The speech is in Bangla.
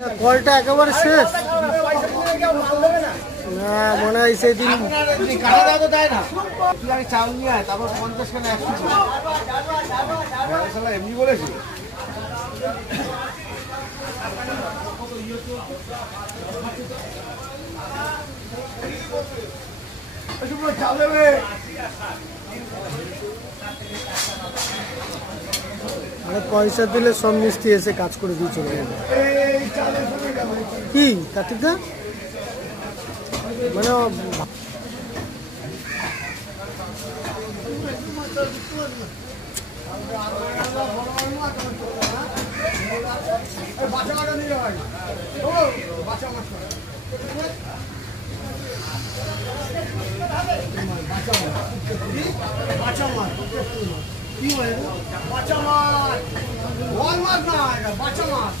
কলটা একেবারে শেষ না মনে হয় সেদিন চাল নিয়ে আয় তারপর 50 খানা 100 এমনি বলেছি পয়সা দিলে সব মিস্ত্রি এসে কাজ করে দিয়ে চলে যাবে কি কার্তিকদা মানে বাচ্চা মাছ